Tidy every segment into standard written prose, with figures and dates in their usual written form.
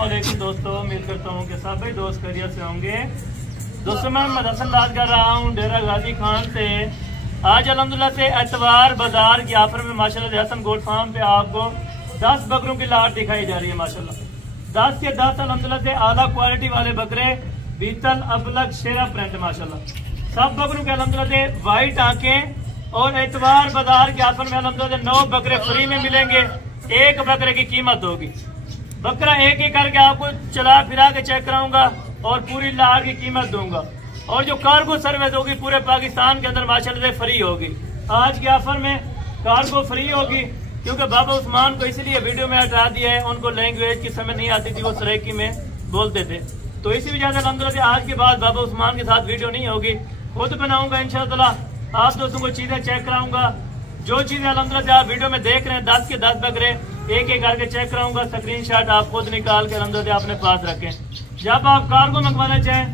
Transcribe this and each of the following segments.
अस्सलामुअलैकुम दोस्तों, उम्मीद करता हूँ कि सभी दोस्त खैरियत से होंगे। दोस्तों मैं मोहम्मद हसन बात कर रहा हूँ डेरा गाजी खान से। आज अल्हम्दुलिल्लाह से एतवार बाजार की ऑफर में माशाल्लाह से हसन गोट फार्म पे आपको 10 बकरों की लाट दिखाई जा रही है। माशाल्लाह 10 के 10 अल्हम्दुलिल्लाह से आला क्वालिटी वाले बकरे, बीतल अबलग शेरा प्रिंट माशाल्लाह। सब बकरों के अल्हम्दुलिल्लाह से वाइट आंखें और एतवार बाजार के ऑफर में अल्हम्दुलिल्लाह से 9 बकरे फ्री में मिलेंगे। एक बकरे की कीमत होगी, बकरा एक एक करके आपको चला फिरा के चेक कराऊंगा और पूरी लाट की कीमत दूंगा। और जो कार्गो सर्विस होगी पूरे पाकिस्तान के अंदर माशाल्लाह से फ्री होगी। आज के ऑफर में कार्गो फ्री होगी क्योंकि बाबा उस्मान को इसलिए वीडियो में हटा दिया है, उनको लैंग्वेज की समझ नहीं आती थी, वो सराइकी में बोलते थे। तो इसी वजह से अल्हम्दुलिल्लाह से आज के बाद बाबा उस्मान के साथ वीडियो नहीं होगी, खुद बनाऊंगा इंशाअल्लाह। आप दोस्तों को चीजें चेक कराऊंगा, जो चीजें अल्हम्दुलिल्लाह से आप वीडियो में देख रहे हैं 10 के 10 बकरे एक एक करके चेक कराऊंगा। स्क्रीनशॉट आप खुद निकाल कर अल्हम्दुलिल्लाह अपने पास रखें। जब आप कार्गो मंगवाना चाहें,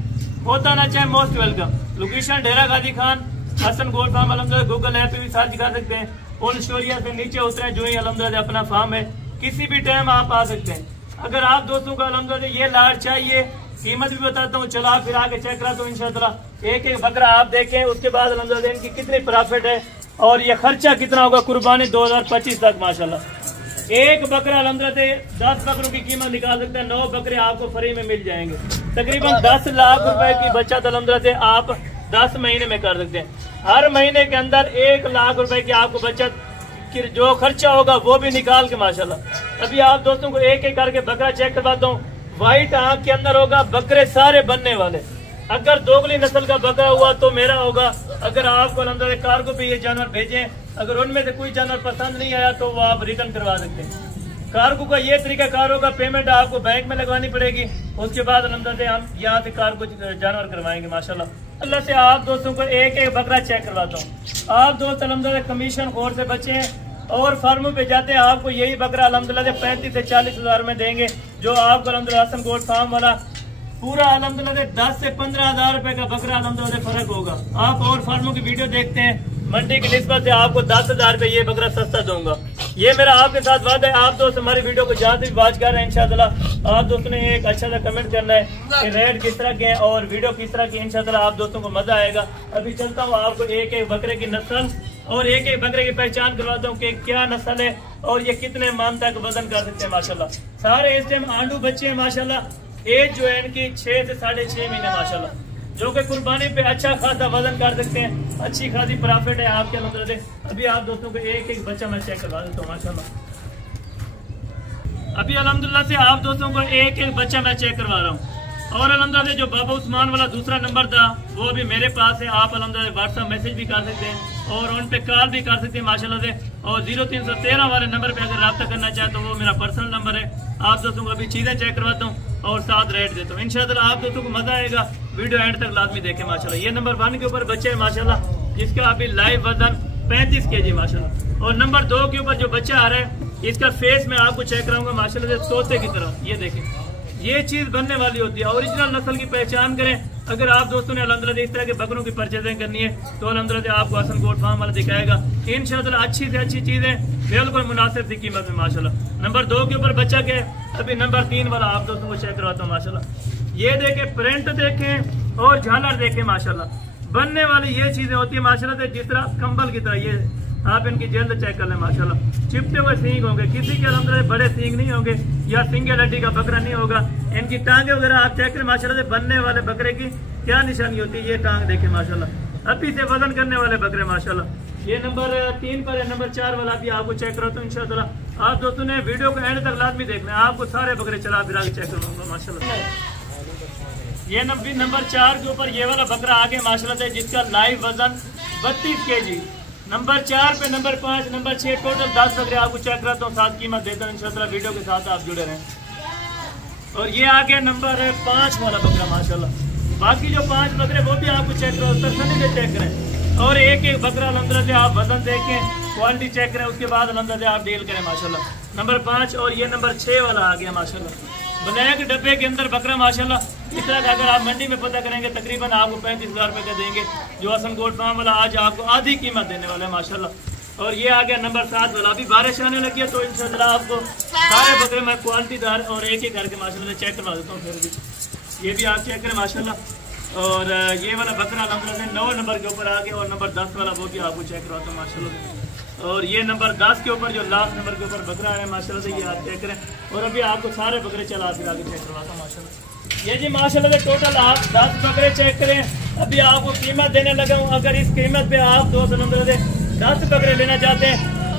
होता ना चाहे, मोस्ट वेलकम। लोकेशन डेरा गाजी खान, हसन गोट फार्म। अल्हम्दुलिल्लाह गूगल ऐप पे भी सर्च कर सकते हैं। ओल्ड स्टोरिया से नीचे उतरे जो ही अल्हम्दुलिल्लाह अपना फार्म है, किसी भी टाइम आप आ सकते हैं। अगर आप दोस्तों को अल्हम्दुलिल्लाह ये लाट चाहिए, कीमत भी बताता हूँ, चला फिर आके चेक कराता हूँ इंशाअल्लाह। एक एक बकरा आप देखें, उसके बाद अल्हम्दुलिल्लाह इनकी कितनी प्रॉफिट है और ये खर्चा कितना होगा कुर्बानी 2025 तक माशाल्लाह। एक बकरा अल्हम्दुलिल्लाह 10 बकरों की कीमत निकाल सकते हैं। 9 बकरे आपको फ्री में मिल जाएंगे। तकरीबन 10 लाख रुपए की बचत अल्हम्दुलिल्लाह आप 10 महीने में कर सकते हैं। हर महीने के अंदर 1 लाख रुपए की आपको बचत, जो खर्चा होगा वो भी निकाल के माशाल्लाह। अभी आप दोस्तों को एक एक करके बकरा चेक करवाता हूँ। व्हाइट आंख के अंदर होगा, बकरे सारे बनने वाले। अगर दोगली नस्ल का बकरा हुआ तो मेरा होगा। अगर आपको अल्हम्दुलिल्लाह कार्गो पे ये जानवर भेजें, अगर उनमें से कोई जानवर पसंद नहीं आया तो वो आप रिटर्न करवा सकते हैं। कार्गो का ये तरीका कार होगा, पेमेंट आपको बैंक में लगवानी पड़ेगी, उसके बाद अल्हम्दुलिल्लाह हम यहाँ से कार्गो जानवर करवाएंगे माशाल्लाह। अल्लाह से आप दोस्तों को एक एक बकरा चेक करवाता हूँ। आप दोस्त अल्हम्दुलिल्लाह कमीशन खोर से बचे हैं और फार्मों पे जाते हैं, आपको यही बकरा अल्हम्दुलिल्लाह 35 से 40 हजार में देंगे, जो आपको अल्हम्दुलिल्लाह हसन गोट फार्म वाला पूरा अल्हम्दुलिल्लाह 10 से 15 हजार रुपए का बकरा अल्हम्दुलिल्लाह फर्क होगा। आप और फार्मों की वीडियो देखते हैं, मंडी की निस्बत से आपको 10 हजार रुपए ये बकरा सस्ता दूंगा। ये मेरा आपके साथ वादा है। आप दोस्त हमारी वीडियो को जहाँ से भी वॉच कर रहे हैं इंशाअल्लाह, आप दोस्तों ने एक अच्छा सा कमेंट करना है कि रेट किस तरह के हैं और वीडियो किस तरह की, इंशाअल्लाह आप दोस्तों को मजा आएगा। अभी चलता हूँ, आपको एक एक बकरे की नस्ल और एक एक बकरे की पहचान करवाता हूँ कि क्या नस्ल है और ये कितने मान तक वजन कर सकते हैं माशाल्लाह। सारे इस टाइम आंडू बच्चे हैं माशाल्लाह। एज जो है इनकी 6 से 6.5 महीने माशाल्लाह, जो कि कुर्बानी पे अच्छा खासा वजन कर सकते हैं। अच्छी खासी प्रॉफिट है आपके अल्हम्दुलिल्लाह। अभी आप दोस्तों को एक एक बच्चा मैं चेक करवा देता हूँ माशाल्लाह। अभी अल्हम्दुलिल्लाह से आप दोस्तों को एक एक बच्चा मैं चेक करवा रहा हूँ। और अल्हम्दुलिल्लाह से जो बाबा उस्मान वाला दूसरा नंबर था वो भी मेरे पास है। आप अल्हम्दुलिल्लाह व्हाट्सएप मैसेज भी कर सकते हैं और उन पे कॉल भी कर सकते हैं माशाल्लाह से। और 0313 वाले नंबर पे अगर रब्ता करना चाहे तो वो मेरा पर्सनल नंबर है। आप दोस्तों को अभी चीजें चेक करवाता हूँ और साथ रेट देता हूँ इंशाअल्लाह। आप दोस्तों को मजा आएगा, वीडियो एंड तक लाजमी देखें माशाल्लाह। ये नंबर 1 के ऊपर बच्चे है माशाल्लाह, जिसका अभी लाइव वजन 35 kg माशाल्लाह। और नंबर 2 के ऊपर जो बच्चा आ रहा है, इसका फेस में आपको चेक कराऊंगा माशाल्लाह से तोते की तरह। ये देखें, ये चीज बनने वाली होती है। ओरिजिनल नस्ल की पहचान करें। अगर आप दोस्तों ने अल्हम्दुलिल्लाह इस तरह के बकरों की परचेजिंग करनी है तो अल्हम्दुलिल्लाह आपको हसन गोट फार्म वाला दिखाएगा इंशाअल्लाह। अच्छी से अच्छी चीजें बिल्कुल मुनासिब सी कीमत में माशाल्लाह। नंबर 2 के ऊपर बच्चा के, अभी नंबर 3 वाला आप दोस्तों को चेक करवाता हूँ माशाल्लाह। ये देखें, प्रिंट देखें और झालर देखें माशाल्लाह। बनने वाली ये चीजें होती है माशाल्लाह से, जिस तरह कंबल की तरह। ये आप इनकी जल्द चेक कर लें माशाल्लाह। चिपटे हुए सींग होंगे, किसी के अल्हम्दुलिल्लाह बड़े सींग नहीं होंगे या सिंगल हड्डी का बकरा नहीं होगा। इनकी टांगे वगैरह आप चेक करें माशाल्लाह से। बनने वाले बकरे की क्या निशानी होती है, ये टांग देखें माशाल्लाह। अभी से वजन करने वाले बकरे माशाल्लाह। ये नंबर 3 पर है। नंबर 4 वाला भी आपको चेक कराता हूँ इंशाअल्लाह। आप दोस्तों ने वीडियो को एंड तक लाजमी देखना है, आपको सारे बकरे चला फिरा के चेक करूंगा माशाल्लाह। ये नंबर 4 के ऊपर ये वाला बकरा आगे माशाल्लाह से, जिसका लाइव वजन 32 kg। नंबर 4 पे नंबर 5 नंबर 6 टोटल 10 बकरे आपको चेक कराता हूँ, साथ कीमत देता हूँ इंशाअल्लाह। वीडियो के साथ आप जुड़े रहें। और ये आ गया नंबर 5 वाला बकरा माशाल्लाह। बाकी जो 5 बकरे वो भी आपको चेक करो, तसल्ली से चेक करें। और एक एक बकरा अल्हम्दुलिल्लाह से आप वजन देखें, क्वालिटी चेक करें, उसके बाद अल्हम्दुलिल्लाह आप डील करें माशाल्लाह। नंबर 5 और ये नंबर 6 वाला आ गया माशाल्लाह। ब्लैक डब्बे के अंदर बकरा माशाल्लाह। इस तरह का अगर आप मंडी में पता करेंगे तकरीबन आपको 35 हजार रुपये का देंगे, जो हसन गोट फार्म वाला आज आपको आधी कीमत देने वाला है माशाल्लाह। और ये आ गया नंबर 7 वाला। अभी बारिश आने लगी है तो इंशाल्लाह आपको सारे बकरे मैं क्वालिटीदार और एक ही करके माशाल्लाह चेक करवा देता हूँ। फिर भी ये भी आप चेक करें माशाल्लाह। और ये वाला बकरा अल्हम्दुलिल्लाह 9 नंबर के ऊपर आ गया और नंबर 10 वाला वो भी आपको चेक करवाता हूँ माशाल्लाह। और ये नंबर 10 के ऊपर जो लास्ट नंबर के ऊपर बकरा है माशाल्लाह से, ये आप चेक करें। और अभी आपको सारे बकरे चला फिर आगे चेक करवाता हूँ माशाल्लाह। ये जी माशाल्लाह से टोटल आप 10 बकरे चेक करें। अभी आपको कीमत देने लगा हूँ। अगर इस कीमत पे आप 10 बकरे लेना चाहते हैं,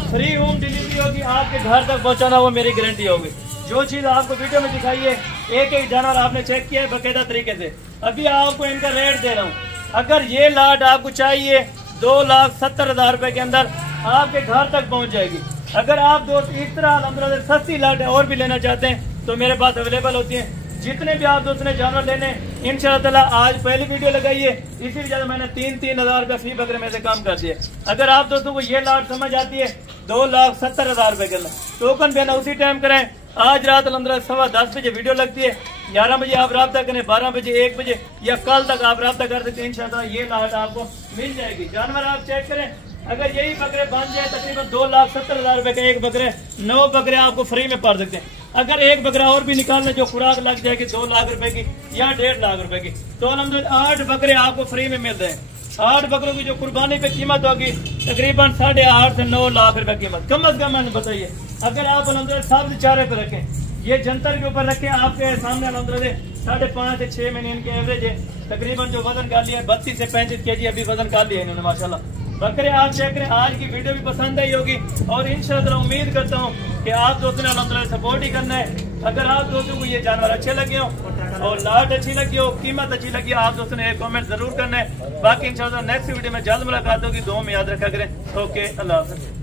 फ्री होम डिलीवरी होगी, आपके घर तक पहुँचाना वो मेरी गारंटी होगी। जो चीज़ आपको वीडियो में दिखाई है एक एक जानवर आपने चेक किया है बाकायदा तरीके से। अभी आपको इनका रेट दे रहा हूँ। अगर ये लाट आपको चाहिए 2,70,000 रुपए के अंदर आपके घर तक पहुँच जाएगी। अगर आप दोस्त इस तरह अल्हम्दुलिल्लाह सस्ती लाट और भी लेना चाहते हैं तो मेरे पास अवेलेबल होती है। जितने भी आप दोस्तों ने जानवर लेने इंशाअल्लाह आज पहली वीडियो लगाइए, इसी वजह से मैंने 3-3 हज़ार रुपये फी बकरे में से काम कर दिए। अगर आप दोस्तों को ये लाट समझ आती है 2,70,000 रुपए के अंदर, टोकन देना उसी टाइम करें। आज रात अल्हम्दुलिल्लाह 10:15 बजे वीडियो लगती है, 11 बजे आप रब्ता करें, 12 बजे 1 बजे या कल तक आप रब्ता कर सकते हैं। इंशाअल्लाह ये लाट आपको मिल जाएगी। जानवर आप चेक करें। अगर यही बकरे बन जाए तकरीबन 2,70,000 रुपए के एक बकरे, 9 बकरे आपको फ्री में पड़ सकते हैं। अगर एक बकरा और भी निकालने जो खुराक लग जाएगी 2 लाख रुपए की या 1.5 लाख रुपए की, तो अल्हम्दुलिल्लाह 8 बकरे आपको फ्री में मिल रहे हैं। 8 बकरों की जो कुर्बानी पे कीमत होगी तकरीबन 8.5 से 9 लाख रुपए कीमत कम अज कम। मैंने बताइए अगर आप अल्हम्दुलिल्लाह सब चारे पे रखें, ये जंतर के ऊपर रखें, आपके सामने अल्हम्दुलिल्लाह 5.5 से 6 महीने इनके एवरेज है। तकरीबन जो वजन कर लिया है 32 से 35 kg अभी वजन कर लिया है इन्होंने माशाल्लाह। बकरे आप चेक करें। आज की वीडियो भी पसंद आई होगी और इंशाअल्लाह उम्मीद करता हूँ कि आप दोस्तों ने अल्हम्दुलिल्लाह सपोर्ट ही करना है। अगर आप दोस्तों को ये जानवर अच्छे लगे हो और लाट अच्छी लगी हो, कीमत अच्छी लगी, आप दोस्तों ने एक कमेंट जरूर करना है। बाकी इंशाअल्लाह नेक्स्ट वीडियो में जल्द मुलाकात होगी। दुआ में याद रखा करें। ओके, अल्लाह हाफ़िज़।